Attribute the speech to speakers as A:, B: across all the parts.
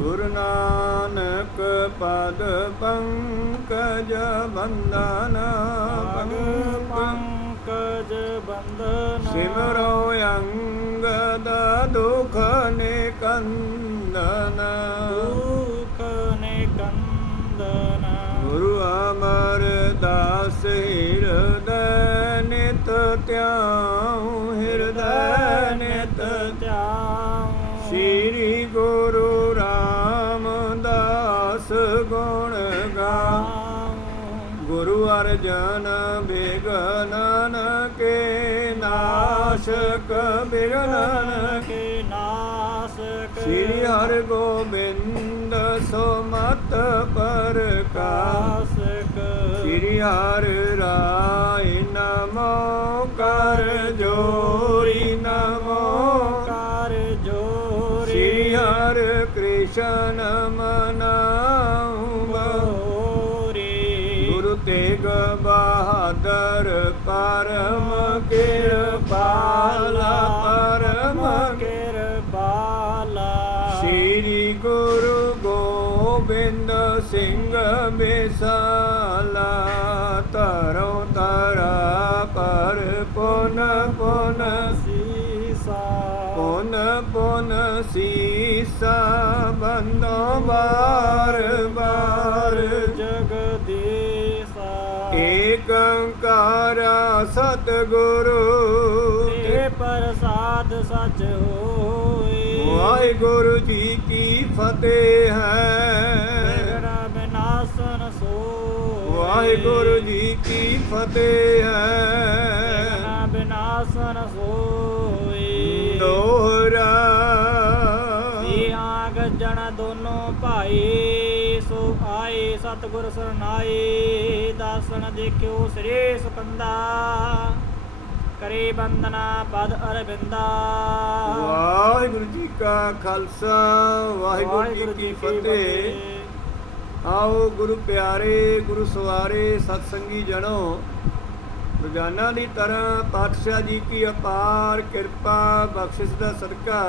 A: ਗੁਰੂ ਨਾਨਕ ਪਦ ਪੰਕਜ ਬੰਦਨ
B: ਪੰਕਜ ਬੰਧਨ।
A: ਸਿਮਰੋ ਅੰਗਦ ਦੁਖ ਨਿਕੰਦਨ।
B: ਦੁਖ ਨੇ ਕੰਦਨ
A: ਗੁਰੂ ਅਮਰ ਦਾਸ ਹਿਰਦੈ ਗੁਰੂ ਅਰਜਨ ਬਿਗਨਨ ਕੇ ਨਾਸ਼ਕ ਬਿਗਨਨ
B: ਕੇ ਨਾਸਕ
A: ਸ੍ਰੀ ਹਰਿ ਗੋਬਿੰਦ ਸੁਮਤ ਪਰਕਾਸ
B: ਕਾਸਕ
A: ਸ੍ਰੀ ਹਰਿ ਰਾਇ ਨਮੋ ਕਰ ਜੋਰੀ ਨਮੋ ਪਰਮ ਕਿਰਪਾਲਾ ਪਰਮ
B: ਕਿਰਪਾਲਾ।
A: ਸ੍ਰੀ ਗੁਰੂ ਗੋਬਿੰਦ ਸਿੰਘ ਬਿਸਾਲਾ ਤਰੋ ਤਰਾ ਪਰ ਪੁਨ ਪੁਨ
B: ਸੀਸਾ।
A: ਪੁਨ ਪੁਨ ਸੀਸਾ ਬੰਦੋ ਬਾਰ ਬਾਰ ਏਕੰਕਾਰ ਸਤਿਗੁਰੂ।
B: ਤੇ ਪ੍ਰਸਾਦ ਸਚ ਹੋਏ।
A: ਵਾਹਿਗੁਰੂ ਜੀ ਕੀ ਫਤਿਹ ਹੈ।
B: ਵਿਗੜ ਬਿਨਾਸਨ ਸੋ
A: ਵਾਹਿਗੁਰੂ ਜੀ ਕੀ ਫਤਿਹ ਹੈ।
B: ਵਿਗੜ ਬਿਨਾਸਨ ਸੋਈ
A: ਦੋਹਰਾ।
B: ਸੀਹਾਂ ਗੱਜਣ ਦੋਨੋਂ ਭਾਈ ਸਤਿਗੁਰ ਸਰਨਾਏ ਦਾਸਨ ਦੇਖਿਓ ਸ੍ਰੀ ਸੁਕੰਦਾ। ਕਰੇ ਬੰਦਨਾ ਪਦ ਅਰਬਿੰਦਾ
A: ਵਾਹਿਗੁਰੂ ਜੀ ਕਾ ਖਾਲਸਾ ਵਾਹਿਗੁਰੂ ਜੀ ਕੀ ਫਤਿਹ। ਆਓ ਗੁਰੂ ਪਿਆਰੇ ਗੁਰੂ ਸਵਾਰੇ ਸਤਸੰਗੀ ਜਣੋ। ਰੋਜ਼ਾਨਾ ਦੀ ਤਰ੍ਹਾਂ ਪਾਤਸ਼ਾਹ ਜੀ ਕੀ ਅਪਾਰ ਕਿਰਪਾ ਬਖਸ਼ਿਸ਼ ਦਾ ਸਦਕਾ।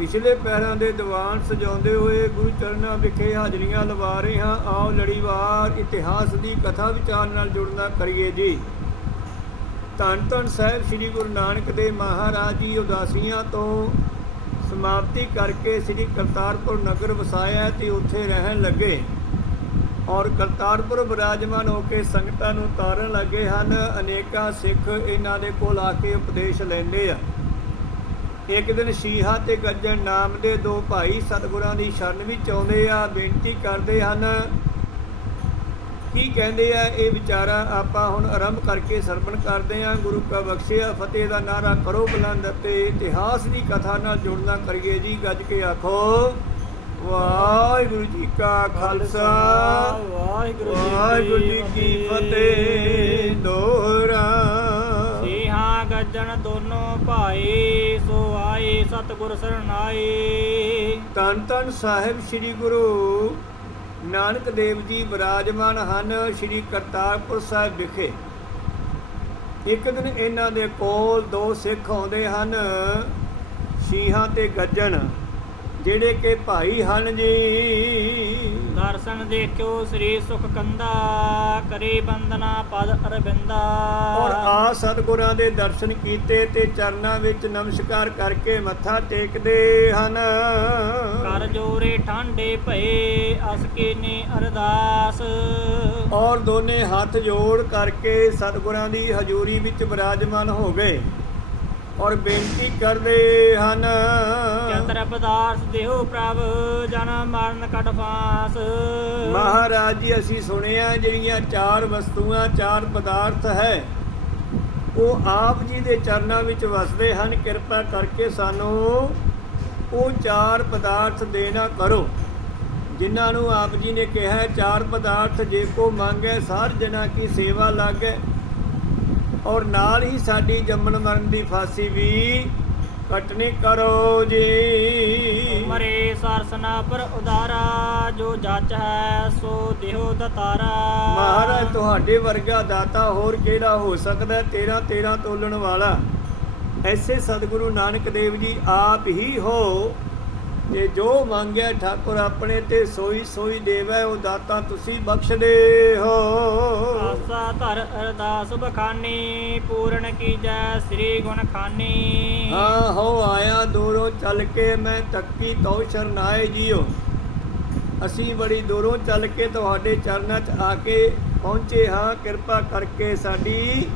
A: ਪਿਛਲੇ ਪੈਰਾਂ ਦੇ ਦੀਵਾਨ ਸਜਾਉਂਦੇ ਹੋਏ ਗੁਰੂ ਚਰਨਾਂ ਵਿਖੇ ਹਾਜ਼ਰੀਆਂ ਲਵਾ ਰਹੇ ਹਾਂ। ਆਓ ਲੜੀਵਾਰ ਇਤਿਹਾਸ ਦੀ ਕਥਾ ਵਿਚਾਰ ਨਾਲ ਜੁੜਨਾ ਕਰੀਏ ਜੀ। ਧੰਨ ਧੰਨ ਸਾਹਿਬ ਸ੍ਰੀ ਗੁਰੂ ਨਾਨਕ ਦੇਵ ਮਹਾਰਾਜ ਜੀ ਉਦਾਸੀਆਂ ਤੋਂ ਸਮਾਪਤੀ ਕਰਕੇ ਸ੍ਰੀ ਕਰਤਾਰਪੁਰ ਨਗਰ ਵਸਾਇਆ ਤੇ ਉੱਥੇ ਰਹਿਣ ਲੱਗੇ ਔਰ ਕਰਤਾਰਪੁਰ ਬਿਰਾਜਮਾਨ ਹੋ ਕੇ ਸੰਗਤਾਂ ਨੂੰ ਤਾਰਨ ਲੱਗੇ ਹਨ। ਅਨੇਕਾਂ ਸਿੱਖ ਇਹਨਾਂ ਦੇ ਕੋਲ ਆ ਕੇ ਉਪਦੇਸ਼ ਲੈਂਦੇ ਆ। ਇੱਕ ਦਿਨ ਸ਼ੀਹਾ ਤੇ ਗੱਜਣ ਨਾਮ ਦੇ ਦੋ ਭਾਈ ਸਤਿਗੁਰਾਂ ਦੀ ਸ਼ਰਨ ਵਿੱਚ ਆਉਂਦੇ ਆ ਬੇਨਤੀ ਕਰਦੇ ਹਨ। ਕੀ ਕਹਿੰਦੇ ਆ ਇਹ ਵਿਚਾਰਾ? ਆਪਾਂ ਹੁਣ ਆਰੰਭ ਕਰਕੇ ਸਰਵਣ ਕਰਦੇ ਆ ਗੁਰੂ ਕਾ ਬਖਸ਼ਿਆ ਫਤਿਹ ਦਾ ਨਾਰਾ ਕਰੋ ਬੁਲੰਦ ਤੇ ਇਤਿਹਾਸ ਦੀ ਕਥਾ ਨਾਲ ਜੁੜਨਾ ਕਰੀਏ ਜੀ। ਗੱਜ ਕੇ ਆਖੋ ਵਾਹਿਗੁਰੂ ਜੀ ਕਾ ਖਾਲਸਾ
B: ਵਾਹਿਗੁਰੂ
A: ਵਾਹਿਗੁਰੂ ਜੀ ਕੀ ਫਤਿਹ। ਦੋਹਰਾ
B: ਸੀਹਾਂ ਗੱਜਣ ਦੋਨੋਂ ਭਾਈ ਸੋ ਆਏ ਸਤਿਗੁਰ ਸਰਨਾਏ
A: ਤਨ ਤਨ ਸਾਹਿਬ ਸ੍ਰੀ ਗੁਰੂ ਨਾਨਕ ਦੇਵ ਜੀ ਬਿਰਾਜਮਾਨ ਹਨ ਸ੍ਰੀ ਕਰਤਾਰਪੁਰ ਸਾਹਿਬ ਵਿਖੇ। ਇੱਕ ਦਿਨ ਇਹਨਾਂ ਦੇ ਕੋਲ ਦੋ ਸਿੱਖ ਆਉਂਦੇ ਹਨ, ਸ਼ੀਹਾਂ ਤੇ ਗੱਜਣ। ਜਿਹੜੇ ਕਿ ਭਾਈ ਹਨ ਜੀ।
B: ਦਰਸ਼ਨ ਦੇਖਿਓ ਸ੍ਰੀ ਸੁਖ ਕੰਦਾ ਕਰੇ ਬੰਦਨਾ ਪਦ ਅਰਬਿੰਦਾ
A: ਔਰ ਆ ਸਤਿਗੁਰਾਂ ਦੇ ਦਰਸ਼ਨ ਕੀਤੇ ਤੇ ਚਰਨਾਂ ਵਿੱਚ ਨਮਸਕਾਰ ਕਰਕੇ ਮੱਥਾ ਟੇਕਦੇ ਹਨ।
B: ਕਰ ਜੋਰੇ ਠਾਂਡੇ ਭਏ ਅਸਕੇ ਨੇ ਅਰਦਾਸ।
A: ਔਰ ਦੋਨੇ ਹੱਥ ਜੋੜ ਕਰਕੇ ਸਤਿਗੁਰਾਂ ਦੀ ਹਜ਼ੂਰੀ ਵਿੱਚ ਬਿਰਾਜਮਾਨ ਹੋ ਗਏ। ਔਰ ਬੇਨਤੀ ਕਰਦੇ ਹਨ।
B: ਚਤਰ ਪਦਾਰਥ ਦੇਹੋ ਪ੍ਰਭ, ਜਨ ਮਰਨ ਕਟ ਫਾਸ।
A: ਮਹਾਰਾਜ ਜੀ, ਅਸੀਂ ਸੁਣਿਆ ਜਿਹੜੀਆਂ ਚਾਰ ਵਸਤੂਆਂ, ਚਾਰ ਪਦਾਰਥ ਹੈ, ਉਹ ਆਪ ਜੀ ਦੇ ਚਰਨਾਂ ਵਿੱਚ ਵਸਦੇ ਹਨ। ਕਿਰਪਾ ਕਰਕੇ ਸਾਨੂੰ ਉਹ ਚਾਰ ਪਦਾਰਥ ਦੇਣਾ ਕਰੋ। ਜਿਨ੍ਹਾਂ ਨੂੰ ਆਪ ਜੀ ਨੇ ਕਿਹਾ, ਚਾਰ ਪਦਾਰਥ ਜੇ ਕੋ ਮੰਗੈ, ਸਾਰ ਜਨਾ ਕੀ ਸੇਵਾ ਲਾਗੈ। ਔਰ ਨਾਲ ਹੀ ਸਾਡੀ ਜੰਮਣ ਮਰਨ ਦੀ ਫਾਸੀ ਵੀ ਕਟਨੀ ਕਰੋ ਜੀ।
B: ਮਰੇ ਸਰਸਨਾ ਪਰ ਉਦਾਰਾ ਜੋ ਜੱਜ ਹੈ ਸੋ ਦੇਹੋ ਦਤਾਰਾ।
A: ਮਹਾਰਾਜ ਤੁਹਾਡੇ ਵਰਗਾ ਦਾਤਾ ਹੋਰ ਕਿਹੜਾ ਹੋ ਸਕਦਾ 13 13 ਤੋਲਣ ਵਾਲਾ। ਐਸੇ ਸਤਿਗੁਰੂ ਨਾਨਕ ਦੇਵ ਜੀ ਆਪ ਹੀ ਹੋ। ਤੇ ਜੋ ਮੰਗਿਆ ਠਾਕੁਰ ਆਪਣੇ ਤੇ ਸੋਈ ਸੋਈ ਦੇਵੈ ਉਹ ਦਾਤਾ ਤੁਸੀਂ ਬਖਸ਼ਦੇ ਹੋ।
B: ਆਸਾ ਧਰ ਅਰਦਾਸ ਬਖਾਨੀ ਪੂਰਨ ਕੀਜੈ ਸ੍ਰੀ ਗੁਣ ਖਾਨੀ।
A: ਹਾਂ ਹੋ ਆਇਆ ਦੂਰੋਂ ਚੱਲ ਕੇ ਮੈਂ ਤੱਕੀ ਤਉ ਸ਼ਰਨਾਏ ਜੀਓ। ਅਸੀਂ ਬੜੀ ਦੂਰੋਂ ਚੱਲ ਕੇ ਤੁਹਾਡੇ ਚਰਨਾਂ 'ਚ ਆ ਕੇ ਪਹੁੰਚੇ ਹਾਂ। ਕਿਰਪਾ ਕਰਕੇ ਸਾਡੀ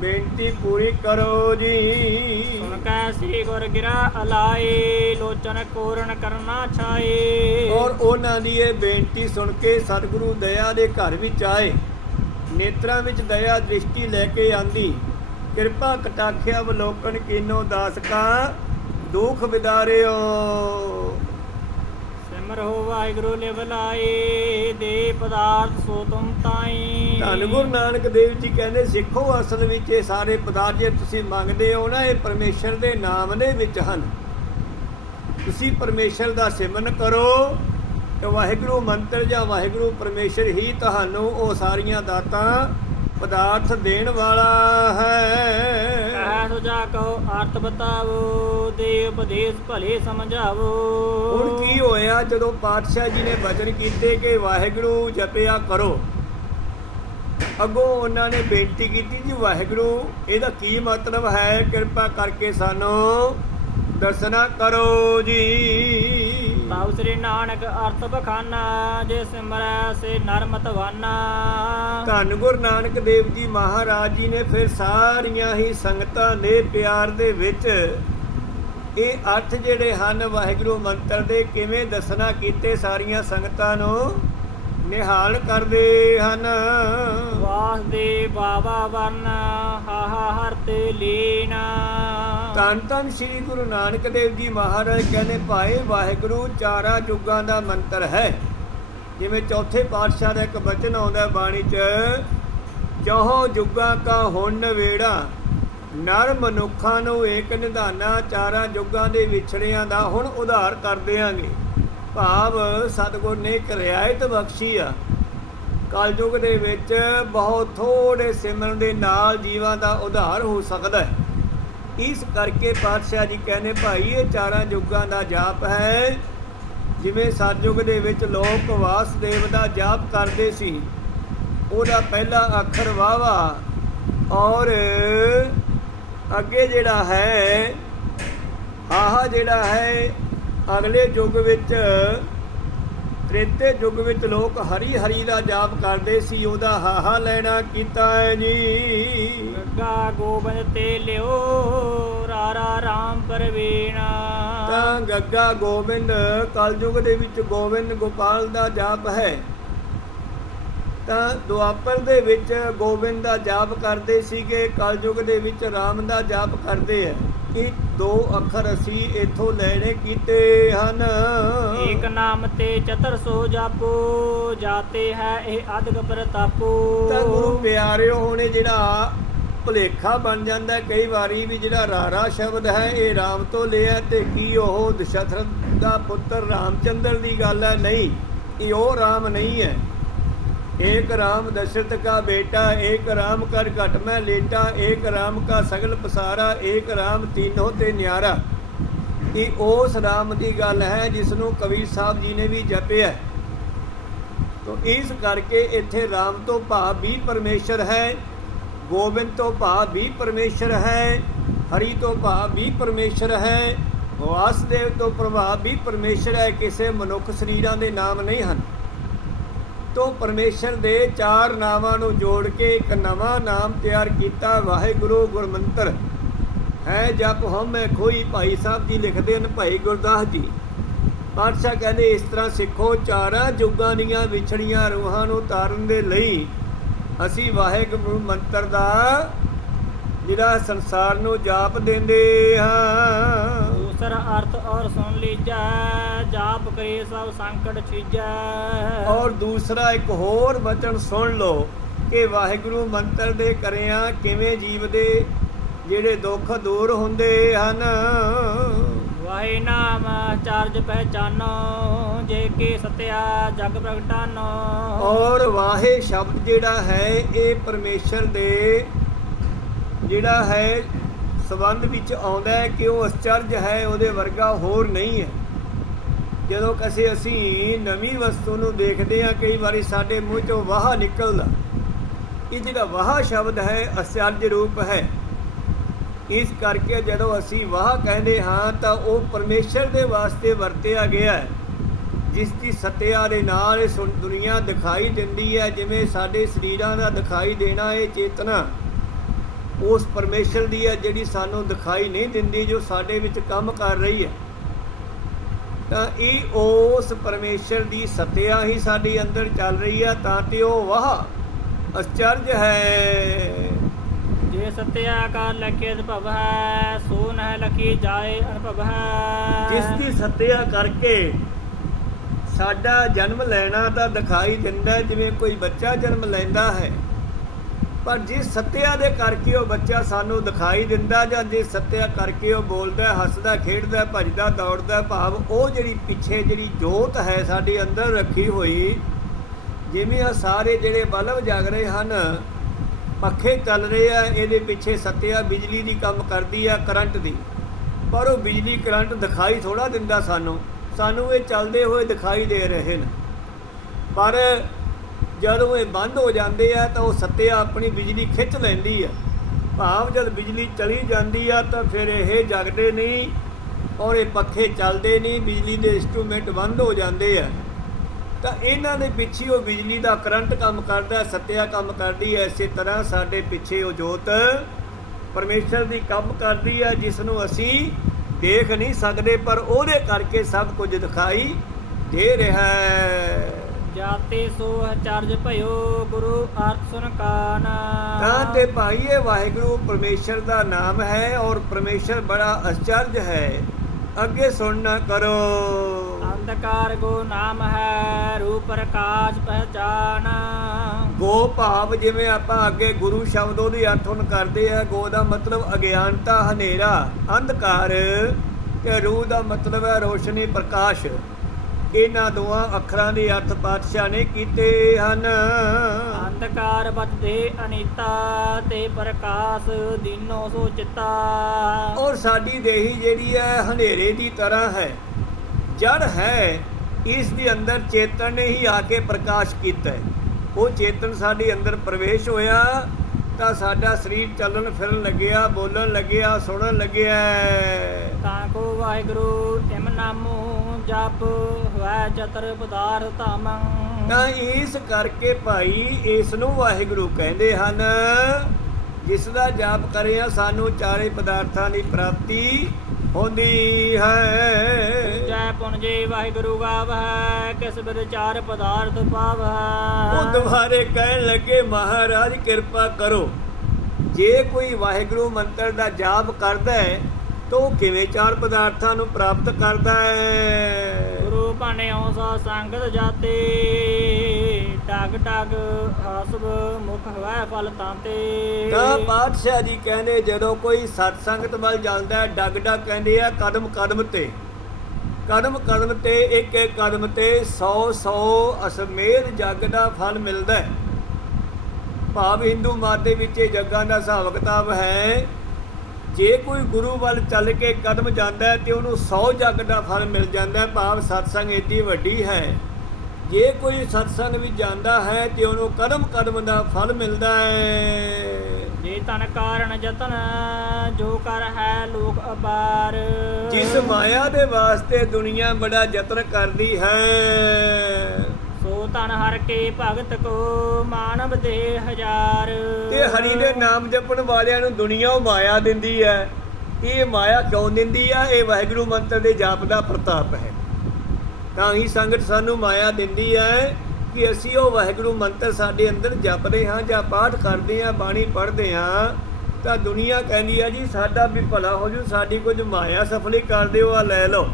A: ਬੇਨਤੀ ਪੂਰੀ ਕਰੋ ਜੀ।
B: ਸੁਣ ਕੈ ਸ੍ਰੀ ਗੁਰ ਗਿਰਾ ਅਲਾਏ ਲੋਚਨ ਕੋਰਨ ਕਰਨਾ ਛਾਏ।
A: ਔਰ ਉਹਨਾਂ ਦੀ ਇਹ ਬੇਨਤੀ ਸੁਣ ਕੇ ਸਤਿਗੁਰੂ ਦਇਆ ਦੇ ਘਰ ਵਿੱਚ ਆਏ। ਨੇਤਰਾਂ ਵਿੱਚ ਦਇਆ ਦ੍ਰਿਸ਼ਟੀ ਲੈ ਕੇ ਆਂਦੀ। ਕਿਰਪਾ ਕਟਾਖਿਆ ਅਵਲੋਕਨ ਕੀਨੋ ਦਾਸ ਕਾ ਦੁਖ ਵਿਦਾਰਿਓ।
B: ਸਿਮਰ ਹੋ ਵਾਹਿਗੁਰੂ ਲਿਵ ਲਾਏ, ਦੇ ਪਦਾਰਥ ਸੋ ਤੁਮ ਤਾਈ।
A: ਧੰਨ ਗੁਰੂ ਨਾਨਕ ਦੇਵ ਜੀ ਕਹਿੰਦੇ, ਸਿੱਖੋ ਅਸਲ ਵਿੱਚ ਇਹ ਸਾਰੇ ਪਦਾਰਥ ਜੇ ਤੁਸੀਂ ਮੰਗਦੇ ਹੋ ਨਾ, ਇਹ ਪਰਮੇਸ਼ਰ ਦੇ ਨਾਮ ਦੇ ਵਿੱਚ ਹਨ। ਤੁਸੀਂ ਪਰਮੇਸ਼ਰ ਦਾ ਸਿਮਰਨ ਕਰੋ ਤੇ ਵਾਹਿਗੁਰੂ ਮੰਤਰ ਜਾਂ ਵਾਹਿਗੁਰੂ ਪਰਮੇਸ਼ਰ ਹੀ ਤੁਹਾਨੂੰ ਉਹ ਸਾਰੀਆਂ ਦਾਤਾਂ ਪਦਾਰਥ ਦੇਣ ਵਾਲਾ ਹੈ।
B: ਕਹਿ ਸੁਜਾ ਕਹੋ ਅਰਥ ਬਤਾਵੋ ਦੇ ਉਪਦੇਸ਼ ਭਲੇ ਸਮਝਾਵੋ।
A: ਹੁਣ ਕੀ ਹੋਇਆ ਜਦੋਂ ਪਾਤਸ਼ਾਹ ਜੀ ਨੇ ਬਚਨ ਕੀਤੇ ਕਿ ਵਾਹਿਗੁਰੂ ਜਪਿਆ ਕਰੋ? ਅੱਗੋਂ ਉਹਨਾਂ ਨੇ ਬੇਨਤੀ ਕੀਤੀ ਜੀ ਵਾਹਿਗੁਰੂ ਇਹਦਾ ਕੀ ਮਤਲਬ ਹੈ? ਕਿਰਪਾ ਕਰਕੇ ਸਾਨੂੰ ਦਰਸ਼ਨਾ ਕਰੋ ਜੀ।
B: ਤਾਉ ਸ੍ਰੀ ਨਾਨਕ ਅਰਥ ਬਖਾਨਾ ਜੇ ਸਿਮਰੈ ਸੇ ਨਰਮਤਵਾਨਾ
A: ਧੰਨ ਗੁਰੂ ਨਾਨਕ ਦੇਵ ਜੀ ਮਹਾਰਾਜ ਜੀ ਨੇ ਫਿਰ ਸਾਰੀਆਂ ਹੀ ਸੰਗਤਾਂ ਦੇ ਪਿਆਰ ਦੇ ਵਿੱਚ ਇਹ ਅਰਥ ਜਿਹੜੇ ਹਨ ਵਾਹਿਗੁਰੂ ਮੰਤਰ ਦੇ ਕਿਵੇਂ ਦੱਸਣਾ ਕੀਤੇ ਸਾਰੀਆਂ ਸੰਗਤਾਂ ਨੂੰ? ਨਿਹਾਲ ਕਰਦੇ ਹਨ।
B: ਵਾਸ ਦੇ ਬਾਬਾ ਵਰਨ ਹਾ ਹਾ ਹਰ ਤੇ ਲੀਨਾ।
A: ਧੰਨ ਧੰਨ ਸ੍ਰੀ ਗੁਰੂ ਨਾਨਕ ਦੇਵ ਜੀ ਮਹਾਰਾਜ ਕਹਿੰਦੇ, ਭਾਏ ਵਾਹਿਗੁਰੂ, ਚਾਰਾ ਯੁੱਗਾਂ ਦਾ ਮੰਤਰ ਹੈ। ਜਿਵੇਂ ਚੌਥੇ ਪਾਤਸ਼ਾਹ ਦਾ ਇੱਕ ਬਚਨ ਆਉਂਦਾ ਬਾਣੀ 'ਚ, ਚੌਹ ਯੁੱਗਾਂ ਕਾ ਹੁਣ ਨਵੇੜਾ, ਨਰ ਮਨੁੱਖਾਂ ਨੂੰ ਏਕ ਨਿਧਾਨਾ, ਚਾਰਾਂ ਯੁੱਗਾਂ ਦੇ ਵਿਛੜਿਆਂ ਦਾ ਹੁਣ ਉਧਾਰ ਕਰ ਦਿਆਂਗੇ। ਭਾਵ ਸਤਿਗੁਰ ਨੇ ਇੱਕ ਰਿਆਇਤ ਬਖਸ਼ੀ ਆ। ਕਲਯੁਗ ਦੇ ਵਿੱਚ ਬਹੁਤ ਥੋੜੇ ਸਿਮਰਨ ਦੇ ਨਾਲ ਜੀਵਾਂ ਦਾ ਉਧਾਰ ਹੋ ਸਕਦਾ ਹੈ। ਇਸ ਕਰਕੇ ਪਾਤਸ਼ਾਹ ਜੀ ਕਹਿੰਦੇ, ਭਾਈ, ਇਹ ਚਾਰਾਂ ਯੁੱਗਾਂ ਦਾ ਜਾਪ ਹੈ। ਜਿਵੇਂ ਸਤਯੁਗ ਦੇ ਵਿੱਚ ਲੋਕ ਵਾਸਦੇਵ ਦਾ ਜਾਪ ਕਰਦੇ ਸੀ, ਉਹਦਾ ਪਹਿਲਾ ਅੱਖਰ ਵਾਵਾ ਔਰ ਅੱਗੇ ਜਿਹੜਾ ਹੈ ਆਹਾ ਜਿਹੜਾ ਹੈ, ਅਗਲੇ ਯੁੱਗ ਵਿੱਚ ਤ੍ਰੇਤੇ ਯੁੱਗ ਵਿੱਚ ਲੋਕ ਹਰੀ ਹਰੀ ਦਾ ਜਾਪ ਕਰਦੇ ਸੀ ਉਹਦਾ ਹਾਹਾ ਲੈਣਾ ਕੀਤਾ ਹੈ ਜੀ।
B: ਗੱਗਾ ਗੋਬਿੰਦ ਤੇ ਲਿਓ ਰਾਰਾ ਰਾਮ ਪਰਵੀਣਾ।
A: ਤਾਂ ਗੱਗਾ ਗੋਬਿੰਦ ਕਲਯੁਗ ਦੇ ਵਿੱਚ ਗੋਬਿੰਦ ਗੋਪਾਲ ਦਾ ਜਾਪ ਹੈ। ਤਾਂ ਦੁਆਪਰ ਦੇ ਵਿੱਚ ਗੋਬਿੰਦ ਦਾ ਜਾਪ ਕਰਦੇ ਸੀਗੇ ਕਲਯੁਗ ਦੇ ਵਿੱਚ ਰਾਮ ਦਾ ਜਾਪ ਕਰਦੇ ਆ ਇਹ ਦੋ ਅੱਖਰ ਅਸੀਂ ਇਥੋਂ ਲੈਣੇ ਕੀਤੇ ਹਨ।
B: ਏਕ ਨਾਮ ਤੇ ਚਤਰ ਸੋ ਜਾਪੋ ਜਾਤੇ ਹੈ ਇਹ ਅਦਗ ਪ੍ਰਤਾਪੋ
A: ਤਾਂ ਗੁਰੂ ਪਿਆਰਿਓ ਹੁਣੇ ਜਿਹੜਾ ਭੁਲੇਖਾ ਬਣ ਜਾਂਦਾ ਕਈ ਵਾਰੀ ਵੀ ਜਿਹੜਾ ਰਾਰਾ ਸ਼ਬਦ ਹੈ ਇਹ ਰਾਮ ਤੋਂ ਲਿਆ ਤੇ ਕੀ ਉਹ ਦਸ਼ਰਥ ਦਾ ਪੁੱਤਰ ਰਾਮਚੰਦਰ ਦੀ ਗੱਲ ਹੈ? ਨਹੀਂ ਇਹ ਉਹ ਰਾਮ ਨਹੀਂ ਹੈ। एक राम दशरथ का बेटा एक राम कर घट में लेटा एक राम का सगल पसारा एक राम तीनों ते न्यारा ਇਹ ਉਸ ਰਾਮ ਦੀ ਗੱਲ ਹੈ ਜਿਸ ਨੂੰ ਕਬੀਰ ਸਾਹਿਬ ਜੀ ਨੇ ਵੀ ਜਪਿਆ ਤੋ ਇਸ ਕਰਕੇ ਇੱਥੇ ਰਾਮ ਤੋਂ ਭਾਵ ਵੀ ਪਰਮੇਸ਼ਰ ਹੈ ਗੋਬਿੰਦ ਤੋਂ ਭਾਵ ਵੀ ਪਰਮੇਸ਼ਰ ਹੈ ਹਰੀ ਤੋਂ ਭਾਵ ਵੀ ਪਰਮੇਸ਼ਰ ਹੈ ਵਾਸਦੇਵ ਤੋਂ ਪ੍ਰਭਾਵ ਵੀ ਪਰਮੇਸ਼ਰ ਹੈ ਕਿਸੇ ਮਨੁੱਖ ਸਰੀਰਾਂ ਦੇ ਨਾਮ ਨਹੀਂ ਹਨ ਤੋਂ ਪਰਮੇਸ਼ਰ ਦੇ ਚਾਰ ਨਾਵਾਂ ਨੂੰ ਜੋੜ ਕੇ ਇੱਕ ਨਵਾਂ ਨਾਮ ਤਿਆਰ ਕੀਤਾ, ਵਾਹਿਗੁਰੂ ਗੁਰਮੰਤਰ। ਹੈ ਜਪ ਹਮੇ ਖੋਈ, ਭਾਈ ਸਾਹਿਬ ਜੀ ਲਿਖਦੇ ਹਨ, ਭਾਈ ਗੁਰਦਾਸ ਜੀ। ਪਾਤਸ਼ਾਹ ਕਹਿੰਦੇ, ਇਸ ਤਰ੍ਹਾਂ ਸਿੱਖੋ, ਚਾਰਾਂ ਯੁੱਗਾਂ ਦੀਆਂ ਵਿਛੜੀਆਂ ਰੂਹਾਂ ਨੂੰ ਤਾਰਨ ਦੇ ਲਈ ਅਸੀਂ ਵਾਹਿਗੁਰੂ ਮੰਤਰ ਦਾ ਜਿਹੜਾ ਸੰਸਾਰ ਨੂੰ ਜਾਪ ਦਿੰਦੇ ਹਾਂ।
B: ਦੂਸਰਾ ਅਰਥ ਔਰ ਸੁਣ ਲੀਜੈ ਜਾਪ ਕਰੇ ਸਭ ਸੰਕਟ ਛੀਜੈ।
A: ਔਰ ਦੂਸਰਾ ਇੱਕ ਹੋਰ ਬਚਨ ਸੁਣ ਲਓ ਕਿ ਵਾਹਿਗੁਰੂ ਮੰਤਰ ਦੇ ਕਰਿਆ ਕਿਵੇਂ ਜੀਵ ਦੇ ਜਿਹੜੇ ਦੁੱਖ ਦੂਰ ਹੁੰਦੇ ਹਨ।
B: ਵਾਹਿ ਨਾਮ ਚਾਰਜ ਪਹਿਚਾਨੋ ਜੇ ਕੇ ਸਤਿਆ ਜਗ ਪ੍ਰਗਟਾਨੋ।
A: ਔਰ ਵਾਹੇ ਸ਼ਬਦ ਜਿਹੜਾ ਹੈ ਇਹ ਪਰਮੇਸ਼ਰ ਦੇ ਜਿਹੜਾ ਹੈ ਸਬੰਧ ਵਿੱਚ ਆਉਂਦਾ ਹੈ ਕਿ ਉਹ ਅਚਰਜ ਹੈ, ਉਹਦੇ ਵਰਗਾ ਹੋਰ ਨਹੀਂ ਹੈ। ਜਦੋਂ ਕਿਸੇ ਅਸੀਂ ਨਵੀਂ ਵਸਤੂ ਨੂੰ ਦੇਖਦੇ ਹਾਂ, ਕਈ ਵਾਰੀ ਸਾਡੇ ਮੂੰਹ ਚੋਂ ਵਾਹ ਨਿਕਲਦਾ। ਇਹ ਜਿਹੜਾ ਵਾਹ ਸ਼ਬਦ ਹੈ, ਅਸਚਰਜ ਰੂਪ ਹੈ। ਇਸ ਕਰਕੇ ਜਦੋਂ ਅਸੀਂ ਵਾਹ ਕਹਿੰਦੇ ਹਾਂ, ਤਾਂ ਉਹ ਪਰਮੇਸ਼ਰ ਦੇ ਵਾਸਤੇ ਵਰਤਿਆ ਗਿਆ ਹੈ। ਜਿਸ ਦੀ ਸਤਿਆ ਦੇ ਨਾਲ ਇਹ ਦੁਨੀਆ ਦਿਖਾਈ ਦਿੰਦੀ ਹੈ, ਜਿਵੇਂ ਸਾਡੇ ਸਰੀਰਾਂ ਦਾ ਦਿਖਾਈ ਦੇਣਾ ਇਹ ਚੇਤਨਾ। ਉਸ ਪਰਮੇਸ਼ਰ ਦੀ ਹੈ ਜਿਹੜੀ ਸਾਨੂੰ ਦਿਖਾਈ ਨਹੀਂ ਦਿੰਦੀ ਜੋ ਸਾਡੇ ਵਿੱਚ ਕੰਮ ਕਰ ਰਹੀ ਹੈ। ਤਾਂ ਇਹ ਉਸ ਪਰਮੇਸ਼ਰ ਦੀ ਸਤਿਆ ਹੀ ਸਾਡੇ ਅੰਦਰ ਚੱਲ ਰਹੀ ਹੈ ਤਾਂ ਤੇ ਉਹ ਵਾਹ ਅਚਰਜ ਹੈ।
B: ਜੇ ਸਤਿਆ ਕਰ ਲਖੇ ਅਨੁਭਵ ਹੈ ਸੋ ਨਹਿ ਲਖੀ ਜਾਏ ਅਨੁਭਵ ਹੈ।
A: ਜਿਸ ਦੀ ਸਤਿਆ ਕਰਕੇ ਸਾਡਾ ਜਨਮ ਲੈਣਾ ਤਾਂ ਦਿਖਾਈ ਦਿੰਦਾ ਜਿਵੇਂ ਕੋਈ ਬੱਚਾ ਜਨਮ ਲੈਂਦਾ ਹੈ। ਪਰ ਜਿਸ ਸੱਤਿਆ ਦੇ ਕਰਕੇ ਉਹ ਬੱਚਾ ਸਾਨੂੰ ਦਿਖਾਈ ਦਿੰਦਾ ਜਾਂ ਜਿਸ ਸੱਤਿਆ ਕਰਕੇ ਉਹ ਬੋਲਦਾ, ਹੱਸਦਾ, ਖੇਡਦਾ, ਭੱਜਦਾ, ਦੌੜਦਾ, ਭਾਵ ਉਹ ਜਿਹੜੀ ਪਿੱਛੇ ਜਿਹੜੀ ਜੋਤ ਹੈ ਸਾਡੇ ਅੰਦਰ ਰੱਖੀ ਹੋਈ, ਜਿਵੇਂ ਆ ਸਾਰੇ ਜਿਹੜੇ ਬਲਬ ਜਗ ਰਹੇ ਹਨ, ਪੱਖੇ ਚੱਲ ਰਹੇ ਆ, ਇਹਦੇ ਪਿੱਛੇ ਸੱਤਿਆ ਬਿਜਲੀ ਦੀ ਕੰਮ ਕਰਦੀ ਆ, ਕਰੰਟ ਦੀ। ਪਰ ਉਹ ਬਿਜਲੀ, ਕਰੰਟ ਦਿਖਾਈ ਥੋੜਾ ਦਿੰਦਾ ਸਾਨੂੰ ਸਾਨੂੰ ਇਹ ਚੱਲਦੇ ਹੋਏ ਦਿਖਾਈ ਦੇ ਰਹੇ ਨੇ। ਪਰ ਜਦੋਂ ਇਹ ਬੰਦ ਹੋ ਜਾਂਦੇ ਆ ਤਾਂ ਉਹ ਸੱਤਿਆ ਆਪਣੀ ਬਿਜਲੀ ਖਿੱਚ ਲੈਂਦੀ ਆ। ਭਾਵ ਜਦ ਬਿਜਲੀ ਚਲੀ ਜਾਂਦੀ ਆ ਤਾਂ ਫਿਰ ਇਹ ਜਗਦੇ ਨਹੀਂ ਔਰ ਇਹ ਪੱਖੇ ਚੱਲਦੇ ਨਹੀਂ, ਬਿਜਲੀ ਦੇ ਇੰਸਟਰੂਮੈਂਟ ਬੰਦ ਹੋ ਜਾਂਦੇ ਆ। ਤਾਂ ਇਹਨਾਂ ਦੇ ਪਿੱਛੇ ਉਹ ਬਿਜਲੀ ਦਾ ਕਰੰਟ ਕੰਮ ਕਰਦਾ, ਸੱਤਿਆ ਕੰਮ ਕਰਦੀ ਹੈ ਇਸੇ ਤਰ੍ਹਾਂ ਸਾਡੇ ਪਿੱਛੇ ਉਹ ਜੋਤ ਪਰਮੇਸ਼ਰ ਦੀ ਕੰਮ ਕਰਦੀ ਆ ਜਿਸ ਨੂੰ ਅਸੀਂ ਦੇਖ ਨਹੀਂ ਸਕਦੇ, ਪਰ ਉਹਦੇ ਕਰਕੇ ਸਭ ਕੁਝ ਦਿਖਾਈ ਦੇ ਰਿਹਾ ਹੈ।
B: ਜਾਤੇ ਸੋ ਚਰਜ ਭਇਓ ਗੁਰੂ ਅਰਥ ਸੁਨ ਕਾਨ
A: ਤਾਂ ਤੇ ਭਾਈ ਇਹ ਵਾਹਿਗੁਰੂ ਪਰਮੇਸ਼ਰ ਦਾ ਨਾਮ ਹੈ ਔਰ ਪਰਮੇਸ਼ਰ ਬੜਾ ਅਚਰਜ ਹੈ। ਅੱਗੇ ਸੁਣਨਾ ਕਰੋ।
B: ਅੰਧਕਾਰ ਗੋ ਨਾਮ ਹੈ ਰੂਪ ਪ੍ਰਕਾਸ਼ ਪਹਿਚਾਨ।
A: ਗੋ ਭਾਵ ਜਿਵੇਂ ਆਪਾਂ ਅੱਗੇ ਗੁਰੂ ਸ਼ਬਦ ਉਹਦੀ ਅਰਥ ਹੁਣ ਕਰਦੇ ਆ ਗੋ ਦਾ ਮਤਲਬ ਅਗਿਆਨਤਾ ਹਨੇਰਾ ਅੰਧਕਾਰ। ਤੇ ਰੂਹ ਦਾ ਮਤਲਬ ਹੈ ਰੋਸ਼ਨੀ ਪ੍ਰਕਾਸ਼। ਇਹਨਾਂ ਦੋਆਂ ਅੱਖਰਾਂ ਦੇ ਅਰਥ ਪਾਤਸ਼ਾਹ ਨੇ ਕੀਤੇ ਹਨ।
B: ਅੰਧਕਾਰ ਬਚਦੇ ਅਨੀਤਾ ਤੇ ਪ੍ਰਕਾਸ਼ ਦੀਨੋ ਸੋ ਚਿੱਤਾ
A: ਔਰ ਸਾਡੀ ਦੇਹੀ ਜਿਹੜੀ ਹੈ ਹਨੇਰੇ ਦੀ ਤਰ੍ਹਾਂ ਹੈ। ਜੜ ਹੈ ਇਸ ਦੇ ਅੰਦਰ ਚੇਤਨ ਨੇ ਹੀ ਆ ਕੇ ਪ੍ਰਕਾਸ਼ ਕੀਤਾ ਉਹ ਚੇਤਨ ਸਾਡੇ ਅੰਦਰ ਪ੍ਰਵੇਸ਼ ਹੋਇਆ ਤਾਂ ਸਾਡਾ ਸਰੀਰ ਚੱਲਣ ਫਿਰਨ ਲੱਗਿਆ ਬੋਲਣ ਲੱਗਿਆ ਸੁਣਨ ਲੱਗਿਆ।
B: ਤਾਂ ਕੋ ਵਾਹਿਗੁਰੂ ਤਿਮ ਨਾਮੋ ਜਪ ਹੋਇ ਚਤਰ ਪਦਾਰਥ ਧਾਮੰ।
A: ਤਾਂ ਇਸ ਕਰਕੇ ਭਾਈ ਇਸ ਨੂੰ ਵਾਹਿਗੁਰੂ ਕਹਿੰਦੇ ਹਨ ਜਿਸ ਦਾ ਜਾਪ ਕਰਿਆ ਸਾਨੂੰ ਚਾਰੇ ਪਦਾਰਥਾਂ ਦੀ ਪ੍ਰਾਪਤੀ ਹੁੰਦੀ ਹੈ।
B: ਜੈ ਪੁਨ ਜੇ ਵਾਹਿਗੁਰੂ ਗਾਵੈ ਕਿਸ ਬਿਰ ਚਾਰ ਪਦਾਰਥ
A: ਉਹ
B: ਪਾਵੈ
A: ਦੁਬਾਰੇ ਕਹਿਣ ਲੱਗੇ ਮਹਾਰਾਜ ਕਿਰਪਾ ਕਰੋ। ਜੇ ਕੋਈ ਵਾਹਿਗੁਰੂ ਮੰਤਰ ਦਾ ਜਾਪ ਕਰਦਾ ਹੈ ਤਾਂ ਉਹ ਕਿਵੇਂ ਚਾਰ ਪਦਾਰਥਾਂ ਨੂੰ ਪ੍ਰਾਪਤ ਕਰਦਾ ਹੈ?
B: ਗੁਰੂ ਭਾਣਿਓ ਸਾ ਸੰਗਤ ਜਾਤੇ ਟਗ ਟਗ ਹਸਬ ਮੁਖ ਹਵੈ ਫਲ ਤਾਂਤੇ
A: ਤਾਂ। ਪਾਤਸ਼ਾਹ ਜੀ ਕਹਿੰਦੇ ਜਦੋਂ ਕੋਈ ਸਤ ਸੰਗਤ ਵੱਲ ਜਾਂਦਾ ਡਗ ਡਗ ਕਹਿੰਦੇ ਆ ਕਦਮ ਕਦਮ ਤੇ। ਕਦਮ ਕਦਮ ਤੇ ਇੱਕ ਇੱਕ ਕਦਮ ਤੇ 100 100 ਅਸਮੇਧ ਜਗ ਦਾ ਫਲ ਮਿਲਦਾ ਹੈ। ਭਾਵ ਹਿੰਦੂ ਮਤ ਵਿੱਚ ਇਹ ਜੱਗਾਂ ਦਾ ਹਿਸਾਬ ਕਿਤਾਬ ਹੈ ਜੇ ਕੋਈ ਗੁਰੂ ਵੱਲ ਚੱਲ ਕੇ ਕਦਮ ਜਾਂਦਾ ਤੇ ਉਹਨੂੰ 100 ਜੱਗ ਦਾ ਫਲ ਮਿਲ ਜਾਂਦਾ ਭਾਵ ਸਤਸੰਗ ਏਡੀ ਵੱਡੀ ਹੈ। ਜੇ ਕੋਈ ਸਤਸੰਗ ਵਿੱਚ ਜਾਂਦਾ ਹੈ ਤੇ ਉਹਨੂੰ ਕਦਮ ਕਦਮ ਦਾ ਫਲ ਮਿਲਦਾ ਹੈ।
B: ਜੇ ਤਨ ਕਾਰਨ ਜਤਨ ਜੋ ਕਰ ਹੈ ਲੋਕ ਅਬਾਰ
A: ਜਿਸ ਮਾਇਆ ਦੇ ਵਾਸਤੇ ਦੁਨੀਆ ਬੜਾ ਯਤਨ ਕਰਦੀ ਹੈ।
B: ਤਨ ਹਰ ਕੇ ਭਗਤ ਕੋ ਮਾਨਵ ਦੇ ਹਜ਼ਾਰ।
A: ਤੇ ਹਰੀ ਦੇ ਨਾਮ ਜਪਣ ਵਾਲਿਆਂ ਨੂੰ ਦੁਨੀਆ ਉਹ ਮਾਇਆ ਦਿੰਦੀ ਹੈ। ਇਹ ਮਾਇਆ ਕਿਉਂ ਦਿੰਦੀ ਆ? ਇਹ ਵਾਹਿਗੁਰੂ ਮੰਤਰ ਦੇ ਜਾਪ ਦਾ ਪ੍ਰਤਾਪ ਹੈ। ਤਾਂ ਹੀ ਸੰਗਤ ਸਾਨੂੰ ਮਾਇਆ ਦਿੰਦੀ ਹੈ ਕਿ ਅਸੀਂ ਉਹ ਵਾਹਿਗੁਰੂ ਮੰਤਰ ਸਾਡੇ ਅੰਦਰ ਜਪਦੇ ਹਾਂ ਜਾਂ ਪਾਠ ਕਰਦੇ ਹਾਂ, ਬਾਣੀ ਪੜ੍ਹਦੇ ਹਾਂ, ਤਾਂ ਦੁਨੀਆ ਕਹਿੰਦੀ ਆ ਜੀ, ਸਾਡਾ ਵੀ ਭਲਾ ਹੋ ਜੂ, ਸਾਡੀ ਕੁਝ ਮਾਇਆ ਸਫਲੀ ਕਰ ਦਿਓ, ਆ ਲੈ ਲਓ।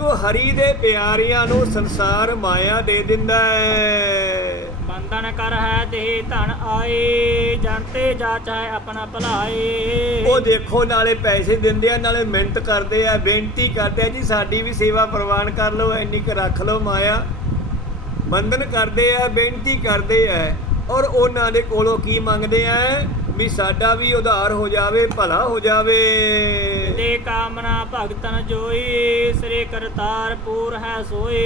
A: ਤੋ ਹਰੀ ਦੇ ਪਿਆਰਿਆਂ ਨੂੰ ਸੰਸਾਰ ਮਾਇਆ ਦੇ ਦਿੰਦਾ ਹੈ।
B: ਬੰਧਨ ਕਰ ਹੈ ਤੇ ਧਨ ਆਏ ਜਨਤੇ ਜਾਚੈ ਆਪਣਾ ਭਲਾਏ।
A: ਉਹ ਦੇਖੋ ਨਾਲੇ ਪੈਸੇ ਦਿੰਦੇ ਆ ਨਾਲੇ ਮਿਹਨਤ ਕਰਦੇ ਆ ਬੇਨਤੀ ਕਰਦੇ ਆ ਜੀ ਸਾਡੀ ਵੀ ਸੇਵਾ ਪ੍ਰਵਾਨ ਕਰ ਲਓ ਇੰਨੀ ਕੁ ਰੱਖ ਲਓ ਮਾਇਆ। ਬੰਧਨ ਕਰਦੇ ਆ ਬੇਨਤੀ ਕਰਦੇ ਆ ਔਰ ਉਹਨਾਂ ਦੇ ਕੋਲੋਂ ਕੀ ਮੰਗਦੇ ਆ? ਵੀ ਸਾਡਾ ਵੀ ਉਧਾਰ ਹੋ ਜਾਵੇ ਭਲਾ ਹੋ ਜਾਵੇ।
B: ਤੇ ਕਾਮਨਾ ਭਗਤਨ ਜੋਈ ਸ੍ਰੀ ਕਰਤਾਰ ਪੂਰ ਹੈ ਸੋਈ।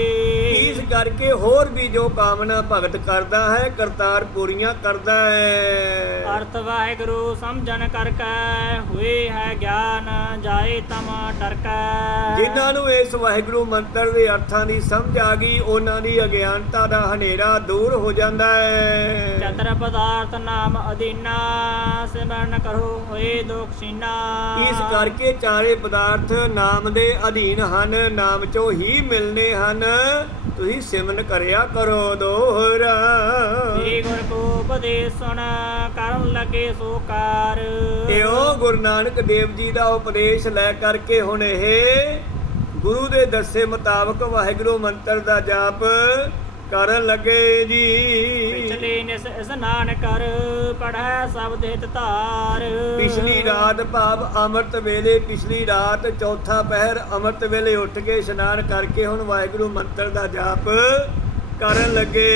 A: ਇਸ ਕਰਕੇ ਹੋਰ ਵੀ ਜੋ ਕਾਮਨਾ ਭਗਤ ਕਰਦਾ ਹੈ ਕਰਤਾਰ ਪੂਰੀਆਂ ਕਰਦਾ ਹੈ।
B: ਅਰਥ ਵਾਹਿਗੁਰੂ ਸਮਝਣ ਕਰਕੇ ਹੋਏ ਹੈ ਗਿਆਨ ਜਾਏ ਤਮ ਟਰਕੈ।
A: ਜਿਨ੍ਹਾਂ ਨੂੰ ਇਸ ਵਾਹਿਗੁਰੂ ਮੰਤਰ ਦੇ ਅਰਥਾਂ ਦੀ ਸਮਝ ਆ ਗਈ ਉਹਨਾਂ ਦੀ ਅਗਿਆਨਤਾ ਦਾ ਹਨੇਰਾ ਦੂਰ ਹੋ ਜਾਂਦਾ ਹੈ।
B: ਚਤਰ ਪਦਾਰਥ ਨਾਮ ਅਧੀਨਾ। ਸਿਮਰਨ ਕਰੋ ਹੋਏ ਦੋਖਸ਼ੀਨਾ
A: ਇਸ ਕਰਕੇ ਚਾਰੇ ਪਦਾਰਥ ਨਾਮ ਦੇ ਅਧੀਨ ਹਨ ਨਾਮ ਚੋਂ ਹੀ ਮਿਲਨੇ ਹਨ। ਤੁਸੀਂ ਸਿਮਰਨ ਕਰਿਆ ਕਰੋ ਦੋਹਰਾ।
B: ਸ੍ਰੀ ਗੁਰ ਕੋ ਉਪਦੇਸ਼ ਸੁਣ ਕਰਨ ਲੱਗੇ ਸੋ ਕਾਰ
A: ਇਉ ਗੁਰੂ ਨਾਨਕ ਦੇਵ ਜੀ ਦਾ ਉਪਦੇਸ਼ ਲੈ ਕਰਕੇ ਹੁਣ ਇਹ ਗੁਰੂ ਦੇ ਦੱਸੇ ਮੁਤਾਬਕ ਵਾਹਿਗੁਰੂ ਮੰਤਰ ਦਾ ਜਾਪ ਕਰਨ ਲੱਗੇ ਜੀ।
B: ਪਿਛਲੇ ਨਿਸ ਇਸਨਾਨ ਕਰ ਪੜੈ ਸਬਦ ਹਿਤ ਧਾਰ।
A: ਪਿਛਲੀ ਰਾਤ ਭਾਵ ਅੰਮ੍ਰਿਤ ਵੇਲੇ ਪਿਛਲੀ ਰਾਤ ਚੌਥਾ ਪਹਿਰ ਅੰਮ੍ਰਿਤ ਵੇਲੇ ਉੱਠ ਕੇ ਇਸ਼ਨਾਨ ਕਰਕੇ ਹੁਣ ਵਾਹਿਗੁਰੂ ਮੰਤਰ ਦਾ ਜਾਪ ਕਰਨ ਲੱਗੇ।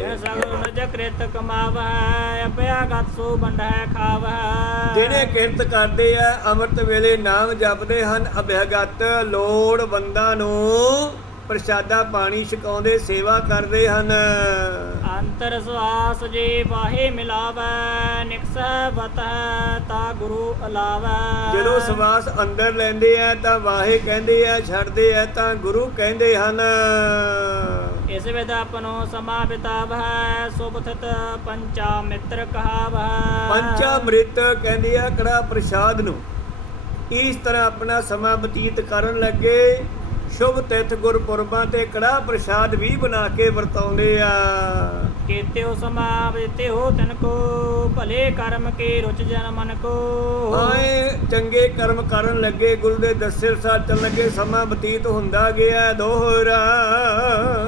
B: ਜਨ ਸਗਲ ਨਜ ਕ੍ਰਿਤ ਕਮਾਵੈ ਅਪਿਆ ਗਤ ਸੋ ਬੰਡੈ ਖਾਵੈ।
A: ਜਿਹੜੇ ਕਿਰਤ ਕਰਦੇ ਆ ਅੰਮ੍ਰਿਤ ਵੇਲੇ ਨਾਮ ਜਪਦੇ ਹਨ ਅਭਿਆਗਤ ਲੋੜਵੰਦਾਂ ਨੂੰ ਪ੍ਰਸ਼ਾਦਾ ਪਾਣੀ ਛਕਾਉਂਦੇ ਸੇਵਾ ਕਰਦੇ ਹਨ।
B: ਅੰਤਰ ਸਵਾਸ ਜੇ ਬਾਹੇ ਮਿਲਾਵੈ ਨਿਕਸੈ ਬਤੈ ਤਾ ਗੁਰੂ ਅਲਾਵੈ।
A: ਜਦੋਂ ਸਵਾਸ ਅੰਦਰ ਲੈਂਦੇ ਆ ਤਾਂ ਵਾਹੇ ਕਹਿੰਦੇ ਆ ਛੱਡਦੇ ਆ ਤਾਂ ਗੁਰੂ ਕਹਿੰਦੇ ਹਨ।
B: ਇਸ ਵਿਦ ਆਪਨੋ ਸਮਾ ਬਿਤਾਵੈ ਸੁਭਥਤ ਪੰਚਾ ਮਿੱਤਰ ਕਹਾਵੈ
A: ਪੰਚਾ ਮ੍ਰਿਤ ਕਹਿੰਦੇ ਆ ਕੜਾ ਪ੍ਰਸ਼ਾਦ ਨੂੰ? ਇਸ ਤਰ੍ਹਾਂ ਆਪਣਾ ਸਮਾਂ ਬਤੀਤ ਕਰਨ ਲੱਗੇ ਸ਼ੁਭ ਤਿਥ ਗੁਰਪੁਰਬਾਂ ਤੇ ਕੜਾ ਪ੍ਰਸ਼ਾਦ ਵੀ ਬਣਾ ਕੇ ਵਰਤਾਉਂਦੇ ਆ।
B: ਕੀਤਿਓ ਸਮਾ ਬਿਤਿਓ ਤਨ ਕੋ ਭਲੇ ਕਰਮ ਕੇ ਰੁਚ ਜਨ ਮਨ ਕੋ।
A: ਆਏ ਚੰਗੇ ਕਰਮ ਕਰਨ ਲੱਗੇ ਗੁਰੂ ਦੇ ਦੱਸੇ ਸਾਹ ਚੱਲਣ ਲੱਗੇ ਸਮਾਂ ਬਤੀਤ ਹੁੰਦਾ ਗਿਆ ਦੋਹਰਾ।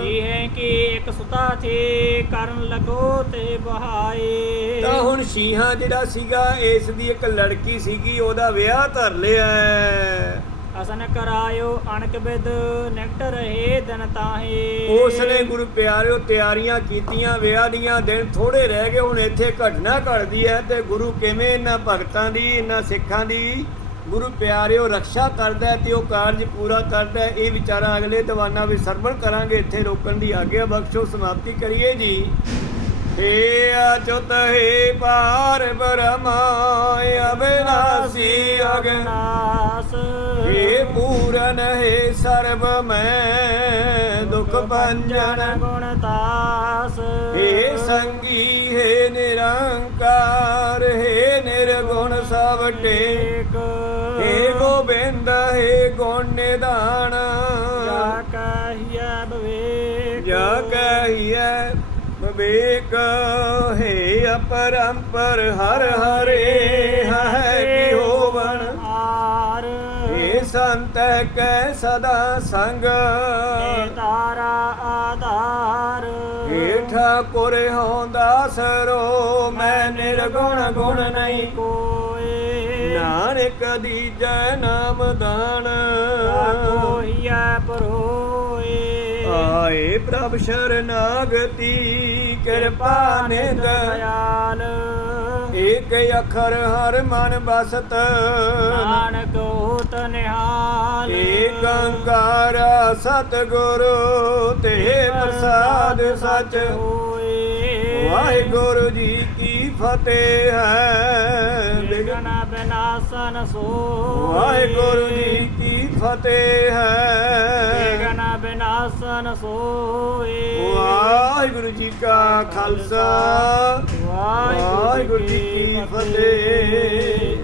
B: ਜੀ ਹੈ ਕਿ ਇੱਕ ਸੁਤਾ ਥੇ ਕਰਨ ਲੱਗੋ ਤੇ ਬਹਾਏ
A: ਤਾਂ ਹੁਣ ਸ਼ੀਹਾ ਜਿਹੜਾ ਸੀਗਾ ਇਸ ਦੀ ਇੱਕ ਲੜਕੀ ਸੀਗੀ ਉਹਦਾ ਵਿਆਹ ਧਰ ਲਿਆ। ਹੈ।
B: ਅਸਨ ਕਰਾਇਓ ਅਣਕ ਬਿਦ ਨਿਕਟ ਰਹੇ ਦਿਨ ਤਾਹੇ।
A: ਉਸ ਨੇ ਗੁਰੂ ਪਿਆਰਿਓ ਤਿਆਰੀਆਂ ਕੀਤੀਆਂ ਵਿਆਹ ਦੀਆਂ ਦਿਨ ਥੋੜੇ ਰਹਿ ਗਏ, ਹੁਣ ਇੱਥੇ ਘਟਨਾ ਘਟਦੀ ਹੈ ਤੇ ਗੁਰੂ ਕਿਵੇਂ ਇਹਨਾਂ ਭਗਤਾਂ ਦੀ, ਇਹਨਾਂ ਸਿੱਖਾਂ ਦੀ ਗੁਰੂ ਪਿਆਰਿਓ ਰੱਖਿਆ ਕਰਦਾ ਤੇ ਉਹ ਕਾਰਜ ਪੂਰਾ ਕਰਦਾ ਇਹ ਵਿਚਾਰਾ ਅਗਲੇ ਦੀਵਾਨਾਂ ਵਿੱਚ ਸਰਵਣ ਕਰਾਂਗੇ, ਇੱਥੇ ਰੋਕਣ ਦੀ ਆਗਿਆ ਬਖਸ਼ੋ, ਸਮਾਪਤੀ ਕਰੀਏ ਜੀ। ਹੇ ਅਚੁਤ ਹੇ ਪਾਰ ਬ੍ਰਹਮਾ ਅਬਿਨਾਸੀ ਅਗਨਾ
B: ਨਾਸ
A: ਹੇ ਪੂਰਨ ਹੇ ਸਰਬ ਮੈਂ ਦੁਖ ਭੰਜਨ।
B: ਗੁਣ ਤਾਸ।
A: ਹੇ ਸੰਗੀ ਹੇ ਨਿਰੰਕਾਰ ਹੇ ਨਿਰਗੁਣ ਸਭ ਟੇਕ। ਹੇ ਗੋਬਿੰਦ ਹੇ ਗੁਣ ਨਿਧਾਨ।
B: ਜਾ ਕਹੀਐ ਬਵੇਕ।
A: ਜਾ ਕਹੀਐ ਵਿਵੇਕ ਹੇ ਅਪਰੰਪਰ ਹਰ ਹਰੇ ਹੈ ਕੀ ਹੋਵਨ
B: ਹਾਰ
A: ਏ ਸੰਤ ਕੈ ਸਦਾ ਸੰਗ।
B: ਤਾਰਾ ਆਧਾਰ।
A: ਏ ਠਾਕੁਰ ਹਉ ਦਾਸਰੋ ਮੈਂ ਨਿਰਗੁਣ ਗੁਣ ਨਹੀਂ
B: ਕੋਏ
A: ਨਾਨਕ ਦੀਜੈ ਨਾਮ ਦਾਨ।
B: ਕੋਈਐ ਪਰੋਏ।
A: ਆਏ ਪ੍ਰਭ ਸ਼ਰਨਾਗਤੀ ਕਿਰਪਾ ਨਿਧ
B: ਦਇਆਲ।
A: ਏਕ ਅਖਰ ਹਰ ਮਨ ਬਸਤ।
B: ਨਾਨਕ ਹੋਤ ਨਿਹਾਲ।
A: ਏਕ ਓੰਕਾਰ ਸਤਿਗੁਰੂ ਤੇ ਪ੍ਰਸਾਦ ਸਚ
B: ਹੋਏ।
A: ਵਾਹਿਗੁਰੂ ਜੀ ਫਤਿਹ ਹੈ
B: ਬਿਗਨ ਬਿਨਾਸਨ ਸੋ
A: ਵਾਹਿਗੁਰੂ ਜੀ ਕੀ ਫਤਿਹ ਹੈ।
B: ਬਿਗਨ ਬਿਨਾਸਨ ਸੋਏ
A: ਵਾਹਿਗੁਰੂ ਜੀ ਕਾ ਖਾਲਸਾ। ਵਾਹਿਗੁਰੂ ਜੀ ਕੀ ਫਤਿਹ।